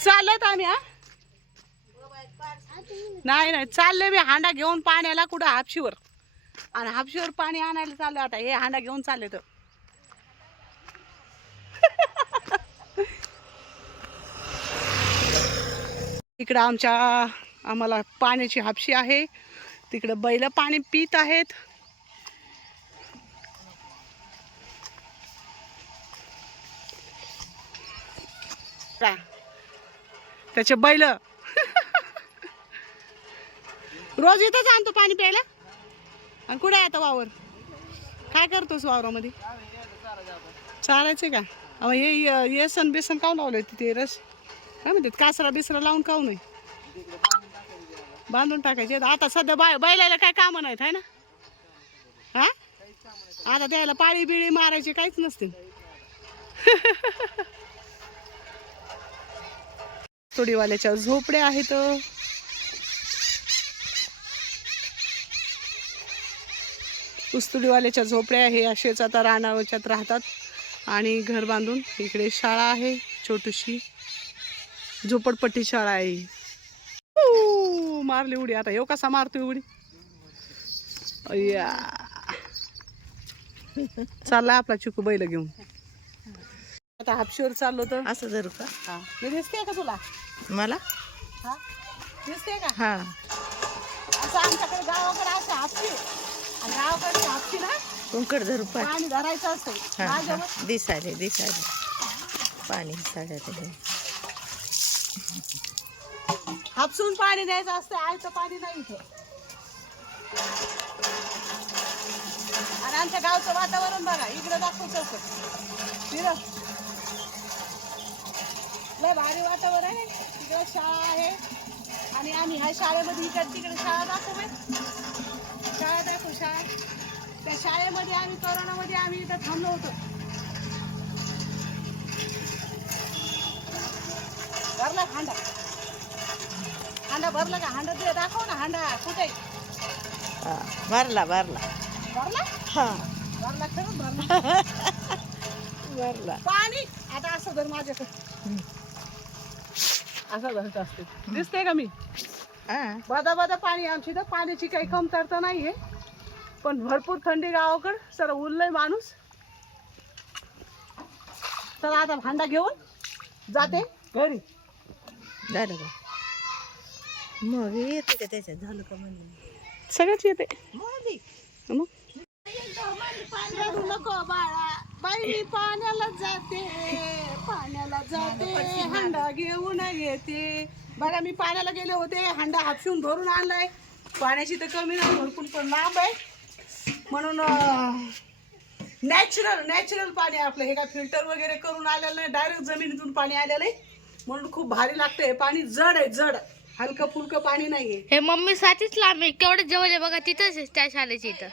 चालत आम्ही हा? नाही नाही चालले मी हांडा घेऊन पाण्याला कुठं हापशीवर. आणि हापशीवर पाणी आणायला चाललं आता हे हांडा घेऊन चालले तर. इकडं आमच्या आम्हाला पाण्याची हापशी आहे. तिकडं बैल पाणी पित आहेत. का त्याचे बैल. रोज इथंच आणतो पाणी प्यायला? आणि कुठे आहे आता वावर? काय करतोस वावरामध्ये? चालायचं का? अहो, हे येसन बेसन काऊन लावलंय तिथे रस? काय म्हणतात कासरा बिसरा लावून काऊ नाही बांधून टाकायचे आता सध्या बाय बैलाला काय कामं नाहीत आहे ना? हा? आता त्याला पाळी बिळी मारायची काहीच नसते तोडीवाल्याच्या झोपड्या आहेत. ऊसतोडीवाल्याच्या झोपड्या हे असेच आता रानावच्यात राहतात. आणि घर बांधून इकडे शाळा आहे छोटीशी. झोपडपट्टी शाळा आहे. मारली उडी आता. येऊ कसा मारतोय उडी? अय्या. चाललाय आपला चिकू बैल घेऊन. आता हापशीवर चाललो तर. असं का? दिसते का तुला? मला हा? दिसते का? हा. असं आमच्याकडे गावाकडे असं हापशी आणि गावाकडे हापशी ना कुंकड धरू पण. पाणी धरायचं असतं. हा माझ्यावर. दिसायले दिसायले. पाणी साड्यात हे. हापसून पाणी द्यायचं असतं आयचं पाणी नाही इथं. आणि आमच्या गावचं वातावरण बघा इकडे दाखव चौकट लय भारी वातावरण आहे. तिकडे शाळा आहे. आणि आम्ही ह्या शाळेमध्ये इकडे तिकडे शाळा दाखवू. शाळा दाखवू शाळा. त्या शाळेमध्ये आम्ही कोरोनामध्ये आम्ही इथं थांबलो होतो. भरला हांडा? हांडा भरला का? हांडा ते दाखव ना हांडा. कुठे? भरला भरला. भरला? हा. भरला खरंच भरला. भरला. पाणी. आता असं धर माझ्याकडे. असं धरत असते. दिसते का मी? बदा बदा पाणी आमची तर पाण्याची काही कमतरता नाहीये. पण भरपूर थंडी गावाकडं. सर उरलंय माणूस. तर आता भांडा घेऊन जाते. घरी. झालं का? मग येते का त्याच्यात? झालं का म्हणलं? सगळंच येते. मग नको बाळा. बाई मी पाण्याला जाते. पाण्याला जाते. हांडा घेऊन येते. बघा मी पाण्याला गेले होते. हांडा हापशून भरून आणलाय. पाण्याची तर कमी नाही भरपूर पण लांब आहे. म्हणून नॅचरल नॅचरल पाणी आपलं. हे काय फिल्टर वगैरे करून आलेलं नाही. डायरेक्ट जमिनीतून पाणी आलेलं आहे. म्हणून खूप भारी लागते पाणी. जड आहे जड. हलकं फुलकं पाणी नाहीये. हे मम्मीसाठीच लांब आहे. केवढं जवळ आहे बघा. तिथंच आहे त्या शाळेची इथं.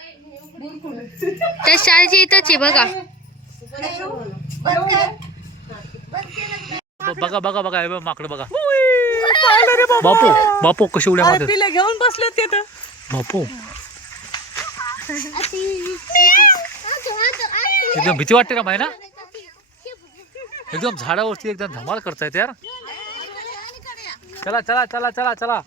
त्या शाळेची इथंच आहे बघा. बघा बघा बघा हे बघ, माकडं बघा. पाहिलं रे बाबा. बापू बापू कशी उड्या अरे मारतात. पिले घेऊन बसले ते तर. बापू. एकदम भीती वाटते ना माहिती ना एकदम झाडावरती एकदम धमाल करतायत यार. चला चला चला चला चला.